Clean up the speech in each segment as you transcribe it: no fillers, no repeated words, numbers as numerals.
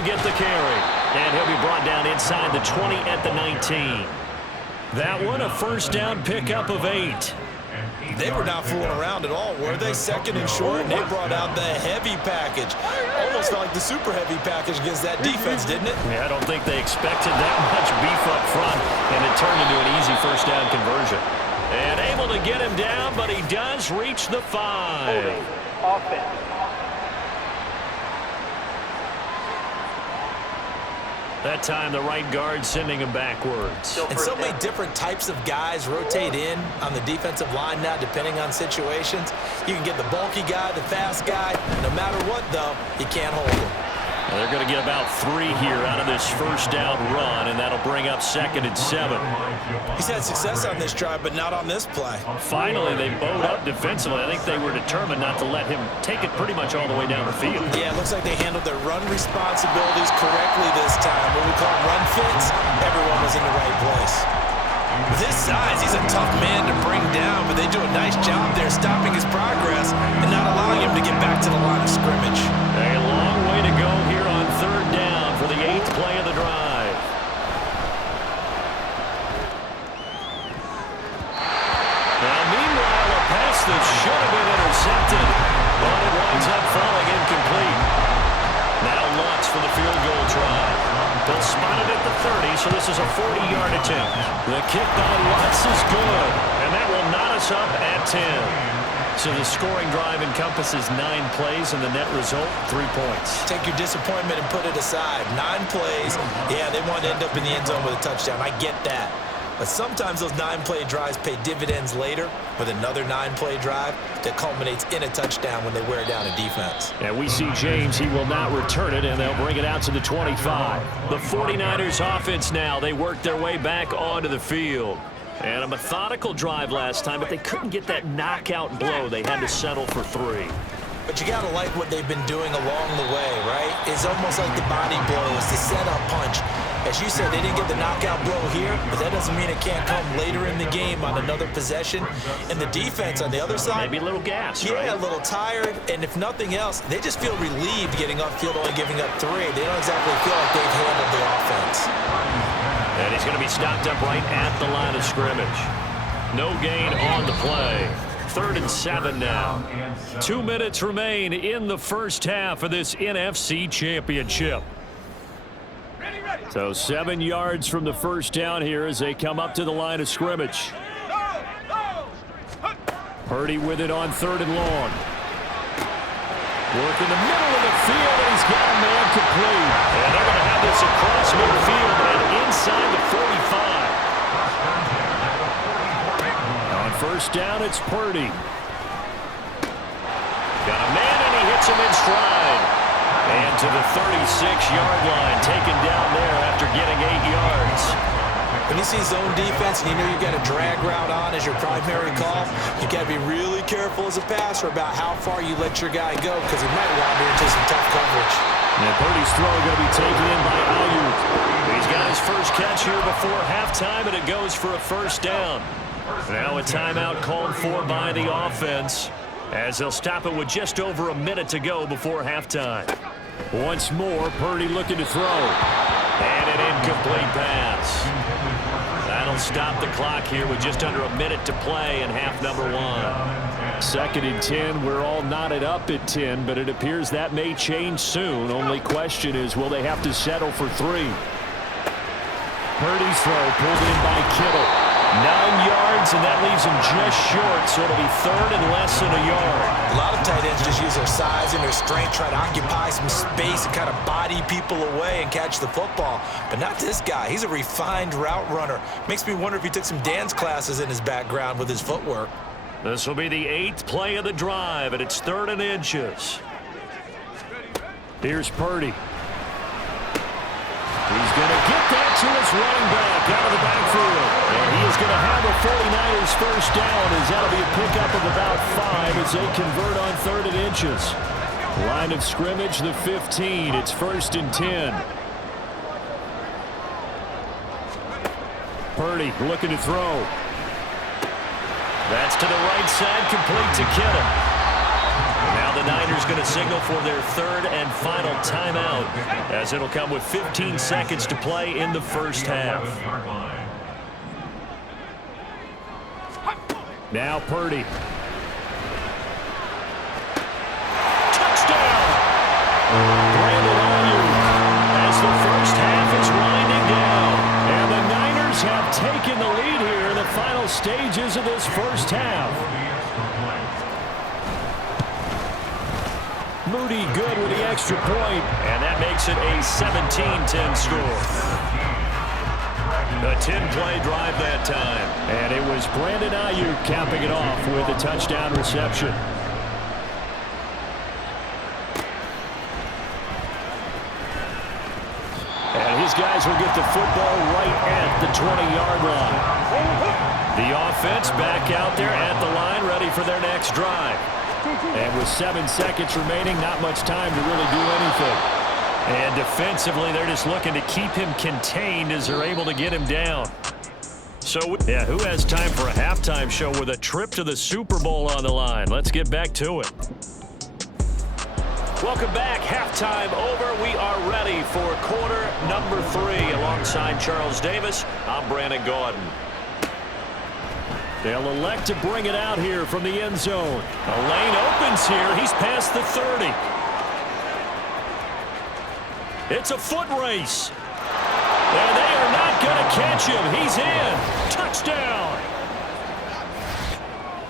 will get the carry. And he'll be brought down inside the 20 at the 19. That one, a first down pickup of 8. They were not fooling around at all, were they? Second and short, and they brought out the heavy package. Almost felt like the super heavy package against that defense, didn't it? Yeah, I don't think they expected that much beef up front, and it turned into an easy first down conversion. And able to get him down, but he does reach the 5. Offense. That time, the right guard sending him backwards. And so many different types of guys rotate in on the defensive line now, depending on situations. You can get the bulky guy, the fast guy. No matter what, though, you can't hold him. Well, they're going to get about 3 here out of this first down run, and that'll bring up 2nd and 7. He's had success on this drive, but not on this play. Finally, they bowed up defensively. I think they were determined not to let him take it pretty much all the way down the field. Yeah, it looks like they handled their run responsibilities correctly this time. What we call run fits, everyone was in the right place. With his size, he's a tough man to bring down, but they do a nice job there stopping his progress and not allowing him to get back to the line of scrimmage. A long way to go here on 3rd down for the 8th play of the drive. Now, meanwhile, a pass that should have been intercepted, but it winds up falling incomplete. Now Lutz for the field goal try. They'll spot it at the 30, so this is a 40-yard attempt. The kick by Lutz is good, and that will knot us up at 10. So the scoring drive encompasses 9 plays, and the net result, 3 points. Take your disappointment and put it aside. 9 plays. Yeah, they want to end up in the end zone with a touchdown. I get that. But sometimes those 9-play drives pay dividends later with another 9-play drive that culminates in a touchdown when they wear down a defense. And we see James. He will not return it, and they'll bring it out to the 25. The 49ers offense now. They work their way back onto the field. And a methodical drive last time, but they couldn't get that knockout blow. They had to settle for 3. But you got to like what they've been doing along the way, right? It's almost like the body blows, the setup punch. As you said, they didn't get the knockout blow here, but that doesn't mean it can't come later in the game on another possession. And the defense on the other side, maybe a little gas, yeah, right? a little tired. And if nothing else, they just feel relieved getting upfield, only giving up 3. They don't exactly feel like they've handled the offense. And he's going to be stopped up right at the line of scrimmage. No gain on the play. 3rd and 7 now. 2 minutes remain in the first half of this NFC Championship. So 7 yards from the first down here as they come up to the line of scrimmage. Purdy with it on 3rd and long. Work in the middle of the field, and he's got a man complete. And they're going to have this across midfield and inside the 45. On first down, it's Purdy. Got a man, and he hits him in stride. And to the 36-yard line, taken down there after getting 8 yards. When you see zone defense and you know you've got a drag route on as your primary call, you got to be really careful as a passer about how far you let your guy go because he might wander into some tough coverage. And Purdy's throw going to be taken in by Ayuk. He's got his first catch here before halftime, and it goes for a first down. Now a timeout called for by the offense as they'll stop it with just over a minute to go before halftime. Once more, Purdy looking to throw. And an incomplete pass. That'll stop the clock here with just under a minute to play in half number 1. 2nd and 10. We're all knotted up at 10, but it appears that may change soon. Only question is, will they have to settle for 3? Purdy's throw pulled in by Kittle. 9 yards, and that leaves him just short, so it'll be 3rd and less than a yard. A lot of tight ends just use their size and their strength, try to occupy some space and kind of body people away and catch the football. But not this guy. He's a refined route runner. Makes me wonder if he took some dance classes in his background with his footwork. This will be the 8th play of the drive, and it's 3rd and inches. Here's Purdy. He's going to get that to his running back out of the backfield. And he is going to have a 49ers first down as that'll be a pickup of about 5 as they convert on 3rd and inches. Line of scrimmage, the 15. It's 1st and 10. Purdy looking to throw. That's to the right side, complete to Kittle. Now the Niners going to signal for their third and final timeout, as it'll come with 15 seconds to play in the first half. Now Purdy. Touchdown! Brandon Ayuk, as the first half is winding down. And the Niners have taken the lead here in the final stages of this first half. Moody good with the extra point, and that makes it a 17-10 score. A 10-play drive that time. And it was Brandon Ayuk capping it off with a touchdown reception. And his guys will get the football right at the 20-yard line. The offense back out there at the line, ready for their next drive. And with 7 seconds remaining, not much time to really do anything. And defensively, they're just looking to keep him contained as they're able to get him down. So, yeah, who has time for a halftime show with a trip to the Super Bowl on the line? Let's get back to it. Welcome back. Halftime over. We are ready for quarter number 3. Alongside Charles Davis, I'm Brandon Gaudin. They'll elect to bring it out here from the end zone. A lane opens here. He's past the 30. It's a foot race. And they are not going to catch him. He's in. Touchdown.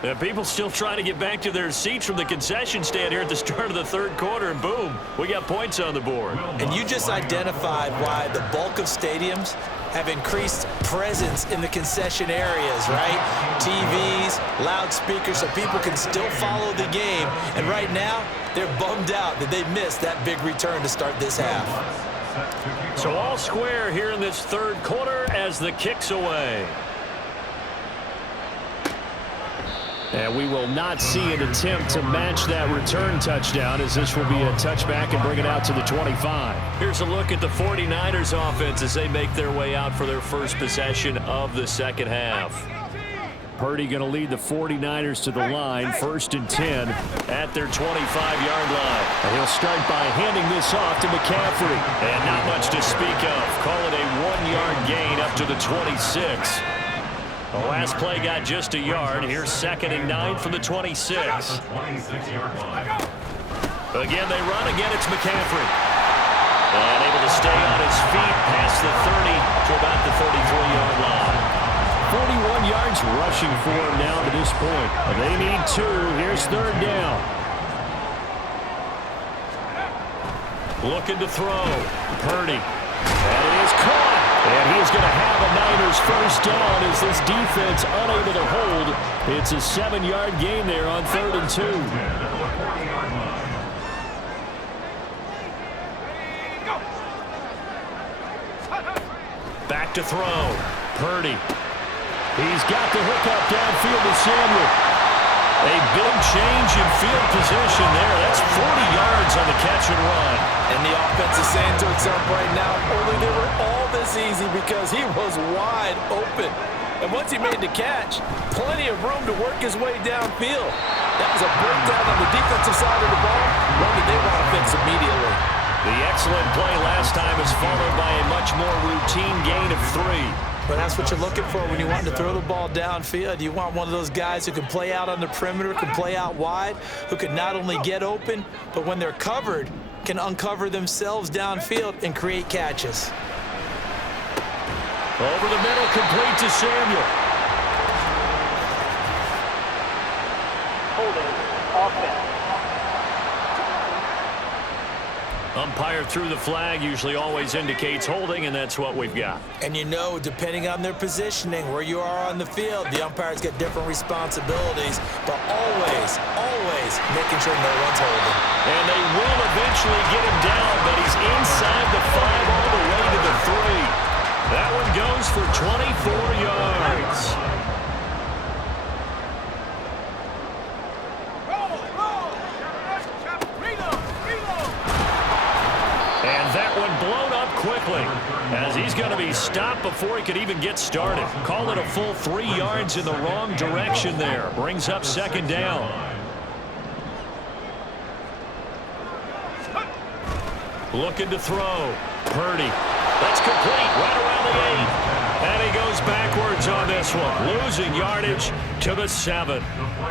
And people still trying to get back to their seats from the concession stand here at the start of the third quarter, and boom, we got points on the board. And you just identified why the bulk of stadiums have increased presence in the concession areas, right? TVs, loudspeakers, so people can still follow the game. And right now, they're bummed out that they missed that big return to start this half. So all square here in this third quarter as the kick's away. And we will not see an attempt to match that return touchdown, as this will be a touchback and bring it out to the 25. Here's a look at the 49ers offense as they make their way out for their first possession of the second half. Purdy going to lead the 49ers to the line, 1st and 10 at their 25-yard line. And he'll start by handing this off to McCaffrey. And not much to speak of. Call it a 1-yard gain up to the 26. The last play got just a yard. Here's 2nd and 9 from the 26. Again, they run. Again, it's McCaffrey. And able to stay on his feet past the 30 to about the 33-yard line. 41 yards rushing for him now to this point. They need 2. Here's 3rd down. Looking to throw. Purdy. And it is caught. And he's going to have a Niners first down as this defense unable to hold. It's a 7-yard gain there on 3rd and 2. Back to throw. Purdy. He's got the hook up downfield to Samuel. A big change in field position there. That's 40 yards on the catch and run. And the offense is saying to itself right now, only they were all this easy because he was wide open. And once he made the catch, plenty of room to work his way downfield. That was a breakdown on the defensive side of the ball, one that they want to fix immediately. The excellent play last time is followed by a much more routine gain of 3. But that's what you're looking for when you want to throw the ball downfield. You want one of those guys who can play out on the perimeter, can play out wide, who can not only get open, but when they're covered, can uncover themselves downfield and create catches. Over the middle, complete to Samuel. Holding, offense. Umpire threw the flag, usually always indicates holding, and that's what we've got. And you know, depending on their positioning, where you are on the field, the umpires get different responsibilities, but always, always making sure no one's holding. And they will eventually get him down, but he's inside the 5 all the way to the 3. That one goes for 24 yards. Quickly, as he's going to be stopped before he could even get started. Call it a full 3 yards in the wrong direction there. Brings up 2nd down. Looking to throw. Purdy. That's complete right around the 8. And he goes backwards on this one, losing yardage to the 7.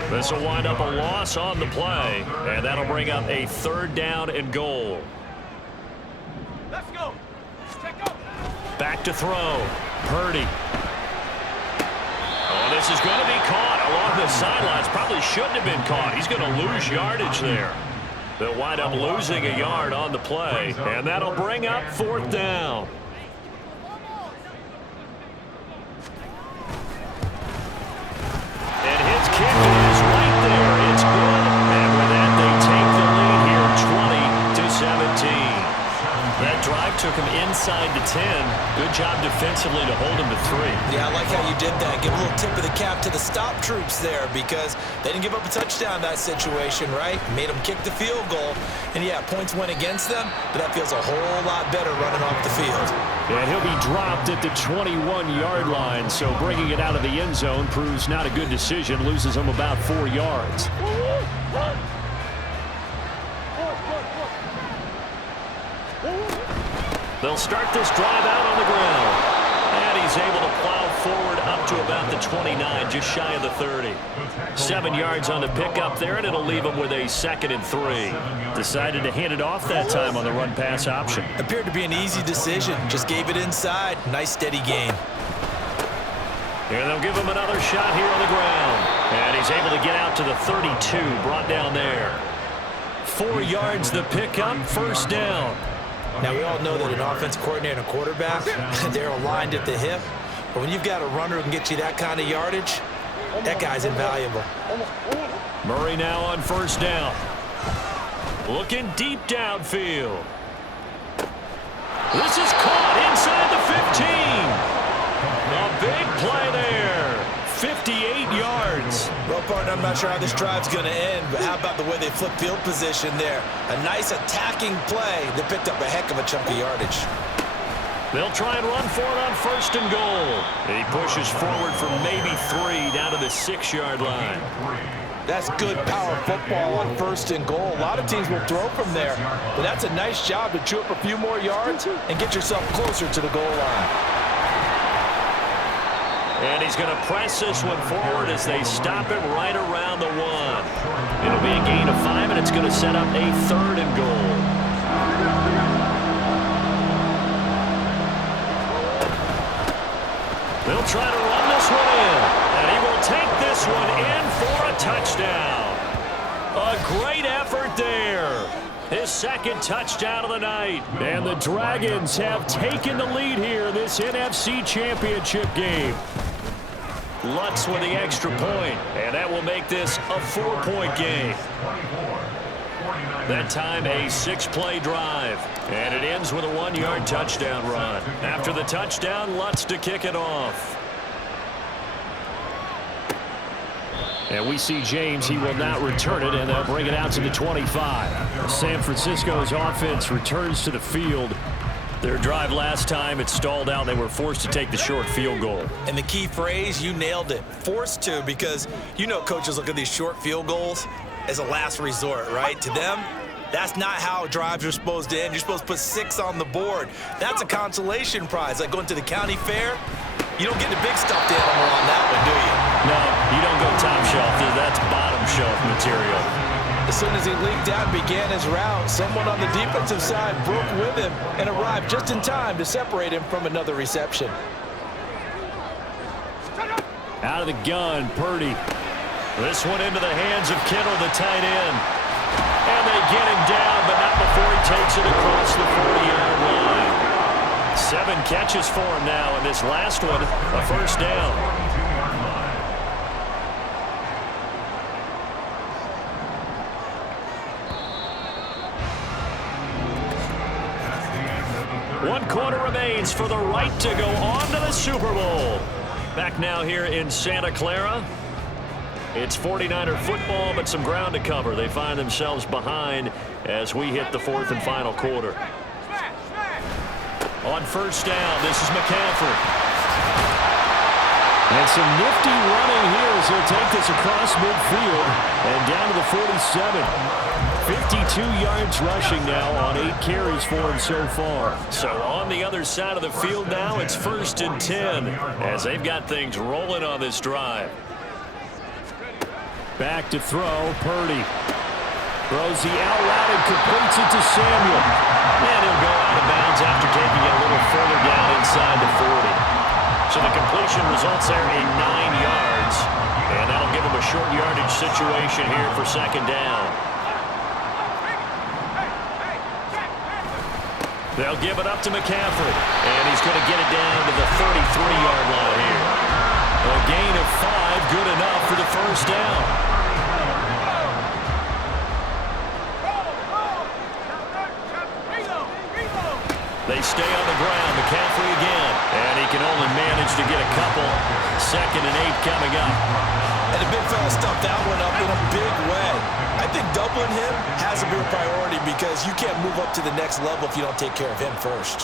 This will wind up a loss on the play, and that'll bring up a 3rd down and goal. Let's go. Check up. Back to throw. Purdy. Oh, this is going to be caught along the sidelines. Probably shouldn't have been caught. He's going to lose yardage there. They'll wind up losing a yard on the play, and that'll bring up 4th down. And his kick is right there. It's good. And with that, they take the lead here, 20-17. That drive took him inside the 10. Good job defensively to hold him to 3. Yeah, I like how you did that. Give a little tip of the cap to the stop troops there because they didn't give up a touchdown in that situation, right? Made them kick the field goal. And, yeah, points went against them, but that feels a whole lot better running off the field. And he'll be dropped at the 21-yard line, so bringing it out of the end zone proves not a good decision. Loses him about 4 yards. They'll start this drive out on the ground. And he's able to plow forward up to about the 29, just shy of the 30. 7 yards on the pickup there, and it'll leave him with a 2nd and 3. Decided to hand it off that time on the run-pass option. Appeared to be an easy decision. Just gave it inside. Nice, steady gain. And they'll give him another shot here on the ground. And he's able to get out to the 32, brought down there. 4 yards the pickup, 1st down. Now, we all know that an offensive coordinator and a quarterback, they're aligned at the hip. But when you've got a runner who can get you that kind of yardage, that guy's invaluable. Murray now on 1st down. Looking deep downfield. This is caught inside the 15. A big play there. 58 yards. Well, partner, I'm not sure how this drive's going to end, but how about the way they flip field position there? A nice attacking play that picked up a heck of a chunk of yardage. They'll try and run for it on 1st and goal. And he pushes forward for maybe 3 down to the 6-yard line. That's good power football on 1st and goal. A lot of teams will throw from there, but that's a nice job to chew up a few more yards and get yourself closer to the goal line. And he's going to press this one forward as they stop him right around the 1. It'll be a gain of 5, and it's going to set up a 3rd and goal. They'll try to run this one in, and he will take this one in for a touchdown. A great effort there. His 2nd touchdown of the night. And the Dragons have taken the lead here in this NFC Championship game. Lutz with the extra point, and that will make this a 4-point game. That time a 6-play drive, and it ends with a 1-yard touchdown run. After the touchdown, Lutz to kick it off. And we see James. He will not return it, and they'll bring it out to the 25. San Francisco's offense returns to the field. Their drive last time, it stalled out. They were forced to take the short field goal. And the key phrase, you nailed it. Forced to, because you know coaches look at these short field goals as a last resort, right? To them, that's not how drives are supposed to end. You're supposed to put 6 on the board. That's a consolation prize. Like going to the county fair, you don't get the big stuffed animal on that one, do you? No, you don't go top shelf. That's bottom shelf material. As soon as he leaked out and began his route, someone on the defensive side broke with him and arrived just in time to separate him from another reception. Out of the gun, Purdy. This one into the hands of Kittle, the tight end. And they get him down, but not before he takes it across the 40-yard line. 7 catches for him now, and this last one, a 1st down. One quarter remains for the right to go on to the Super Bowl. Back now here in Santa Clara. It's 49er football, but some ground to cover. They find themselves behind as we hit the 4th and final quarter. On 1st down, this is McCaffrey. And some nifty running here as he'll take this across midfield and down to the 47. 52 yards rushing now on 8 carries for him so far. So on the other side of the field now, it's 1st and 10 as they've got things rolling on this drive. Back to throw, Purdy. Throws the out route and completes it to Samuel. And he'll go out of bounds after taking it a little further down inside the 40. So the completion results there in 9 yards. And that'll give him a short yardage situation here for 2nd down. They'll give it up to McCaffrey. And he's going to get it down to the 33-yard line here. A gain of 5, good enough for the 1st down. They stay on the ground. McCaffrey again. And he can only manage to get a couple. 2nd and 8 coming up. And the big fella stuffed that one up in a big way. I think doubling him has to be a priority because you can't move up to the next level if you don't take care of him first.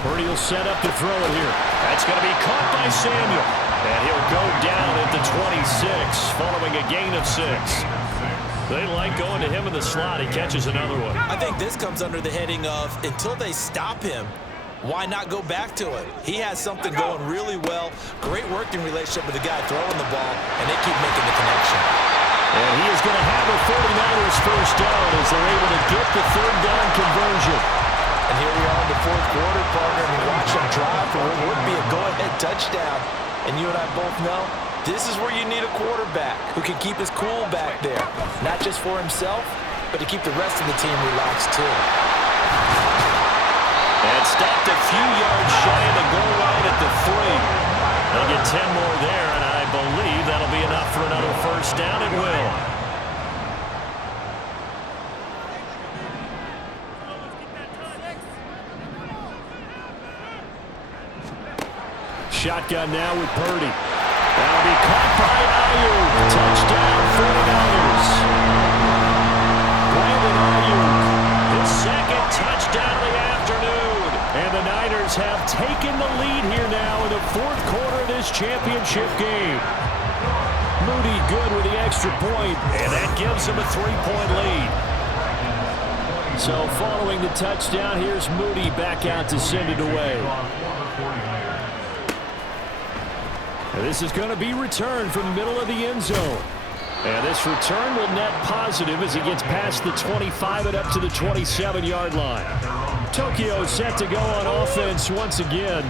Purdy will set up to throw it here. That's going to be caught by Samuel. And he'll go down at the 26 following a gain of 6. They like going to him in the slot. He catches another one. I think this comes under the heading of until they stop him, why not go back to it? He has something going really well. Great working relationship with the guy throwing the ball, and they keep making the connection. And he is going to have a 49ers 1st down as they're able to get the 3rd down conversion. And here we are in the 4th quarter, partner, and watch him drive for what would be a go-ahead touchdown. And you and I both know this is where you need a quarterback who can keep his cool back there, not just for himself, but to keep the rest of the team relaxed too. And stopped a few yards shy of the goal line at the 3. They'll get 10 more there, and I believe that'll be enough for another 1st down. It will. Shotgun now with Purdy. That'll be caught by Ayuk. Touchdown 49ers. Brandon Ayuk. His 2nd touchdown of the afternoon. And the Niners have taken the lead here now in the 4th quarter of this championship game. Moody good with the extra point. And that gives him a 3-point lead. So following the touchdown, here's Moody back out to send it away. This is going to be returned from the middle of the end zone. And this return will net positive as he gets past the 25 and up to the 27-yard line. Tokyo set to go on offense once again.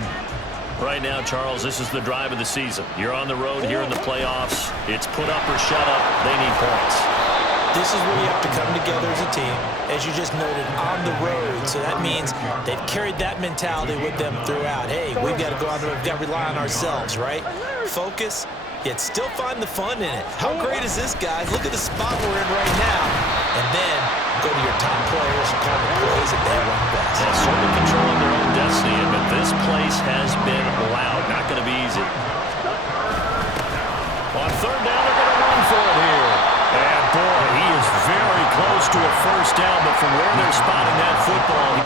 Right now, Charles, this is the drive of the season. You're on the road here in the playoffs. It's put up or shut up. They need points. This is where you have to come together as a team, as you just noted, on the road. So that means they've carried that mentality with them throughout. Hey, we've got to go out there, we've got to rely on ourselves, right? Focus, yet still find the fun in it. How great is this, guys? Look at the spot we're in right now. And then go to your top players and call the plays that they run best. They're sort of controlling their own destiny, but this place has been loud. Not going to be easy. On 3rd down, they're going to run for it here. And boy, he is very close to a 1st down, but from where they're spotting that football,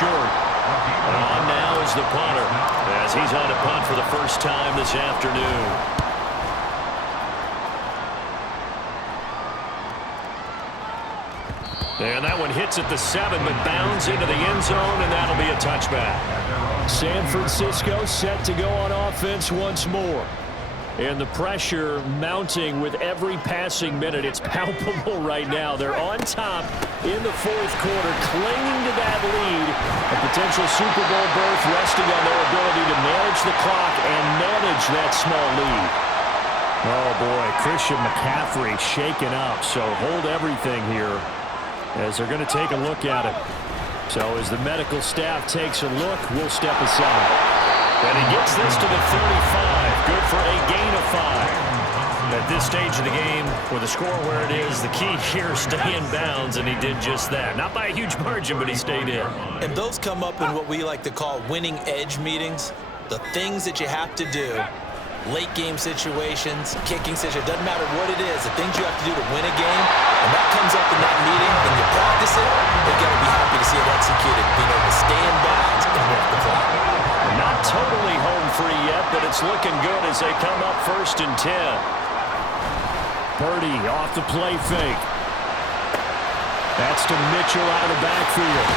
short. On now is the punter as he's on to punt for the 1st time this afternoon. And that one hits at the 7, but bounds into the end zone, and that'll be a touchback. San Francisco set to go on offense once more. And the pressure mounting with every passing minute. It's palpable right now. They're on top in the 4th quarter, clinging to that lead. A potential Super Bowl berth resting on their ability to manage the clock and manage that small lead. Oh, boy, Christian McCaffrey shaken up, so hold everything here. as they're going to take a look at it. So as the medical staff takes a look, we'll step aside. And he gets this to the 35. Good for a gain of 5. At this stage of the game, with the score where it is, the key here, stay in bounds, and he did just that. Not by a huge margin, but he stayed in. And those come up in what we like to call winning edge meetings. The things that you have to do, late game situations, kicking situations, doesn't matter what it is, the things you have to do to win a game, and that comes up in that meeting, and you practice it, you've got to be happy to see it executed, being able to stay in bounds and work the clock. Not totally home free yet, but it's looking good as they come up 1st and 10. Purdy off the play fake. That's to Mitchell out of the backfield.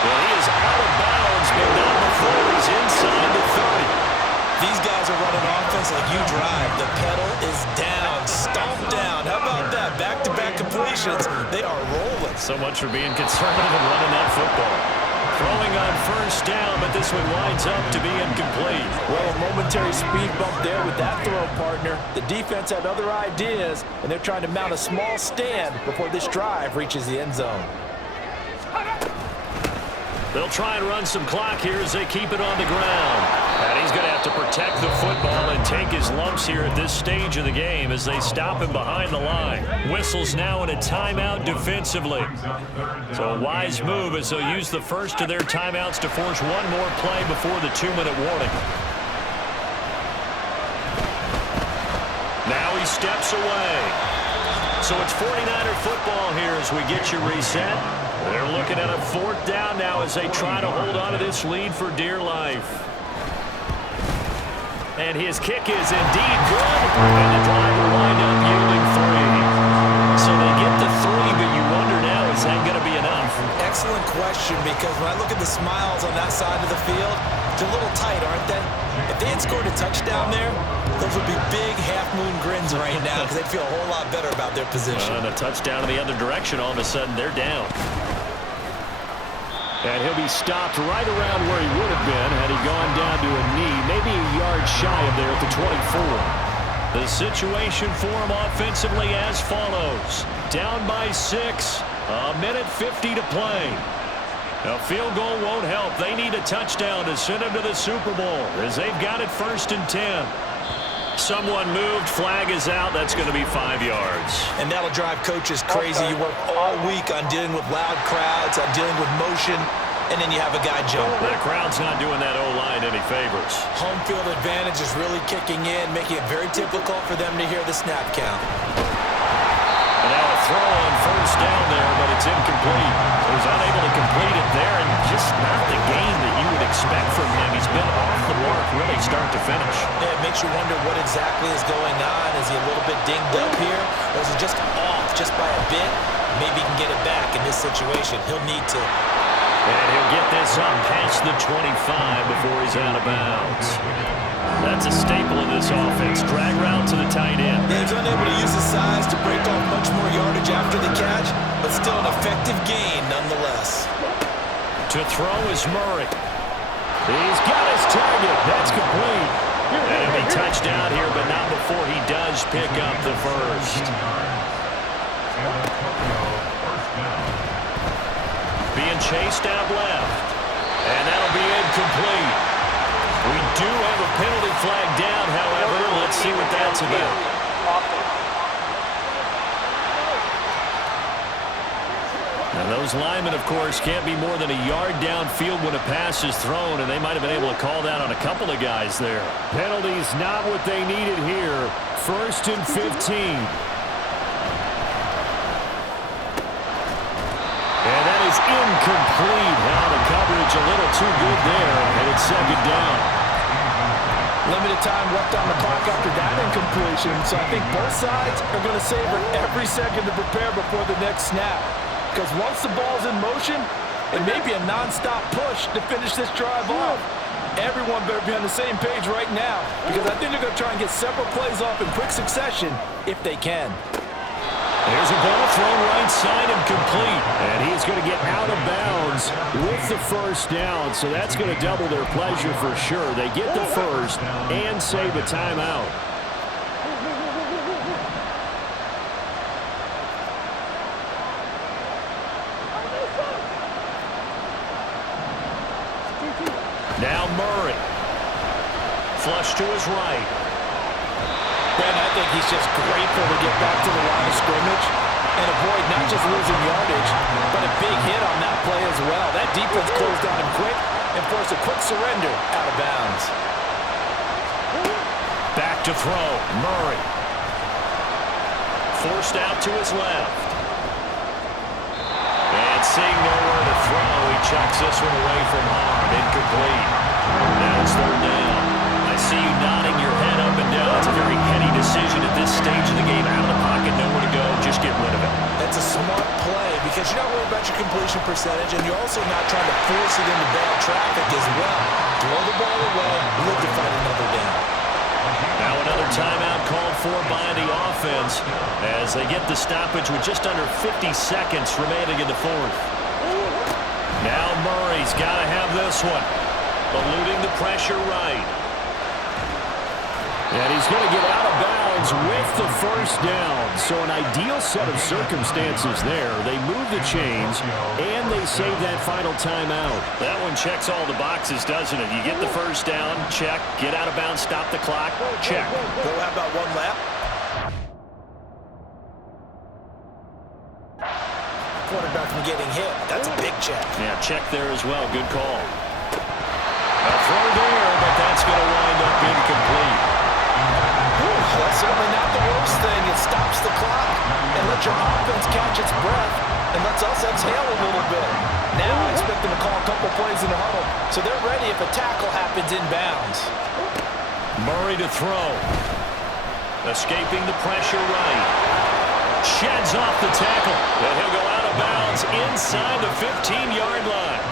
Well, he is out of bounds, but not before he's inside the 30. These guys are running offense like you drive. The pedal is down, stomped down. How about that? Back-to-back completions. They are rolling. So much for being conservative and running that football. Throwing on 1st down, but this one winds up to be incomplete. Well, a momentary speed bump there with that throw, partner. The defense had other ideas, and they're trying to mount a small stand before this drive reaches the end zone. They'll try and run some clock here as they keep it on the ground. And he's going to have to protect the football and take his lumps here at this stage of the game as they stop him behind the line. Whistles now in a timeout defensively. So a wise move as they'll use the first of their timeouts to force one more play before the 2-minute warning. Now he steps away. So it's 49er football here as we get you reset. They're looking at a 4th down now as they try to hold on to this lead for dear life. And his kick is indeed good. And the drive will wind up yielding 3. So they get the 3, but you wonder now, is that going to be enough? Excellent question, because when I look at the smiles on that side of the field, they're a little tight, aren't they? If they had scored a touchdown there, those would be big half-moon grins right now because they'd feel a whole lot better about their position. And a touchdown in the other direction, all of a sudden they're down. And he'll be stopped right around where he would have been had he gone down to a knee, maybe a yard shy of there at the 24. The situation for him offensively as follows. Down by 6, a minute 50 to play. A field goal won't help. They need a touchdown to send them to the Super Bowl as they've got it 1st and 10. Someone moved, flag is out. That's going to be 5 yards. And that'll drive coaches crazy. You work all week on dealing with loud crowds, on dealing with motion, and then you have a guy jump. The crowd's not doing that O-line any favors. Home field advantage is really kicking in, making it very difficult for them to hear the snap count. And now a throw on 1st down there, but it's incomplete. He was unable to complete it there, and just not the game that you would expect from him. He's been off the mark really start to finish. Yeah, it makes you wonder what exactly is going on. Is he a little bit dinged up here, or is he just off just by a bit? Maybe he can get it back in this situation. He'll need to. And he'll get this up past the 25 before he's out of bounds. That's a staple of this offense. Drag route to the tight end. Yeah, he's unable to use his size to break off much more yardage after the catch, but still an effective gain nonetheless. To throw is Murray. He's got his target. That's complete. And he'll be touched out here, but not before he does pick up the first. Being chased out left. And that'll be incomplete. We do have a penalty flag down, however. Let's see what that's about. And those linemen, of course, can't be more than a yard downfield when a pass is thrown, and they might have been able to call that on a couple of guys there. Penalty's not what they needed here. 1st and 15. And that is incomplete. Now the coverage a little too good there, and it's 2nd down. Limited time left on the clock after that incompletion, so I think both sides are going to savor every second to prepare before the next snap. Because once the ball's in motion, it may be a non-stop push to finish this drive off. Everyone better be on the same page right now, because I think they're going to try and get several plays off in quick succession if they can. There's a ball thrown right side and complete. And he's going to get out of bounds with the 1st down, so that's going to double their pleasure for sure. They get the first and save a timeout. Flush to his right. Ben, I think he's just grateful to get back to the line of scrimmage and avoid not just losing yardage, but a big hit on that play as well. That defense closed on him quick and forced a quick surrender out of bounds. Back to throw. Murray. Forced out to his left. And seeing nowhere to throw, he chucks this one away from harm. Incomplete. Now it's third down. I see you nodding your head up and down. It's a very heady decision at this stage of the game. Out of the pocket, nowhere to go. Just get rid of it. That's a smart play because you're not worried about your completion percentage, and you're also not trying to force it into bad traffic as well. Throw the ball away, live to fight another down. Now another timeout called for by the offense as they get the stoppage with just under 50 seconds remaining in the fourth. Now Murray's got to have this one. Eluding the pressure right. And he's going to get out of bounds with the first down. So an ideal set of circumstances there. They move the chains, and they save that final timeout. That one checks all the boxes, doesn't it? You get the first down, check. Get out of bounds, stop the clock, check. Well, how about one lap? Quarterback from getting hit. That's a big check. Yeah, check there as well. Good call. A throw there, but that's going to wind up incomplete. That's certainly not the worst thing. It stops the clock and lets your offense catch its breath and lets us exhale a little bit. Now I expect them to call a couple plays in the huddle, so they're ready if a tackle happens inbounds. Murray to throw. Escaping the pressure right. Sheds off the tackle. And he'll go out of bounds inside the 15-yard line.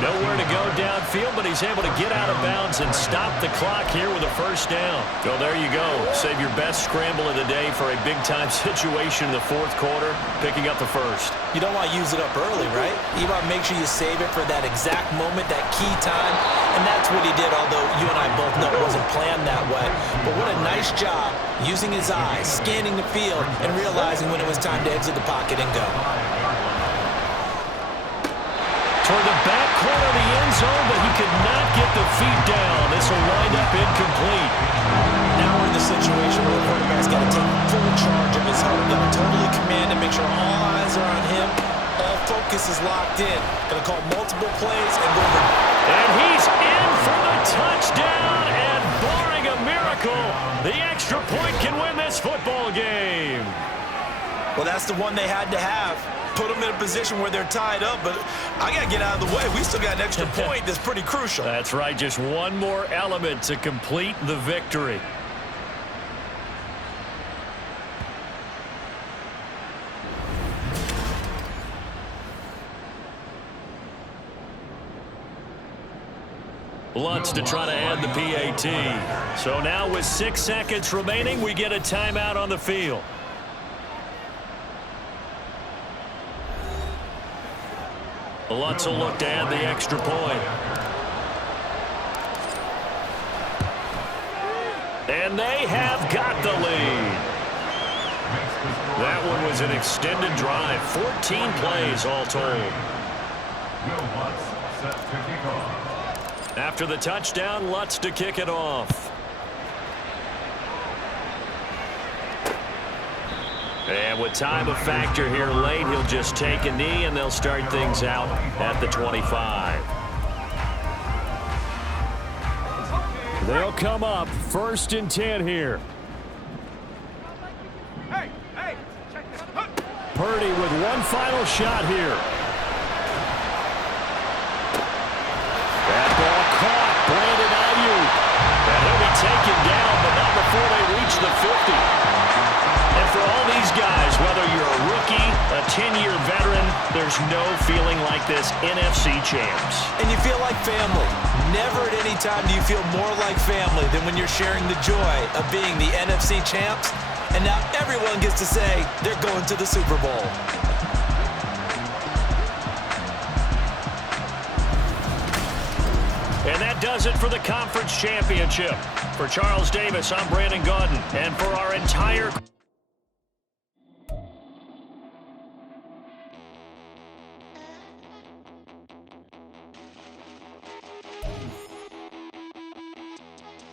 Nowhere to go downfield, but he's able to get out of bounds and stop the clock here with a first down. So there you go. Save your best scramble of the day for a big-time situation in the fourth quarter, picking up the first. You don't want to use it up early, right? You want to make sure you save it for that exact moment, that key time, and that's what he did, although you and I both know it wasn't planned that way. But what a nice job using his eyes, scanning the field, and realizing when it was time to exit the pocket and go. Toward the back corner of the end zone, but he could not get the feet down. This will wind up incomplete. Now we're in the situation where the quarterback's got to take full charge of his huddle. Got to totally command and make sure all eyes are on him. All focus is locked in. Going to call multiple plays and go over. And he's in for the touchdown, and barring a miracle, the extra point can win this football game. Well, that's the one they had to have. Put them in a position where they're tied up, but I got to get out of the way. We still got an extra point that's pretty crucial. That's right, just one more element to complete the victory. Lutz to try to add the PAT. So now with 6 seconds remaining, we get a timeout on the field. Lutz will look to add the extra point. And they have got the lead. That one was an extended drive. 14 plays all told. After the touchdown, Lutz to kick it off. And with time a factor here late, he'll just take a knee, and they'll start things out at the 25. They'll come up 1st and 10 here. Hey, check this. Purdy with one final shot here. That ball caught. Brandon Ayuk. And he'll be taken down, but not before they reach the 50. And for all these guys, whether you're a rookie, a 10-year veteran, there's no feeling like this NFC champs. And you feel like family. Never at any time do you feel more like family than when you're sharing the joy of being the NFC champs. And now everyone gets to say they're going to the Super Bowl. And that does it for the conference championship. For Charles Davis, I'm Brandon Gaudin. And for our entire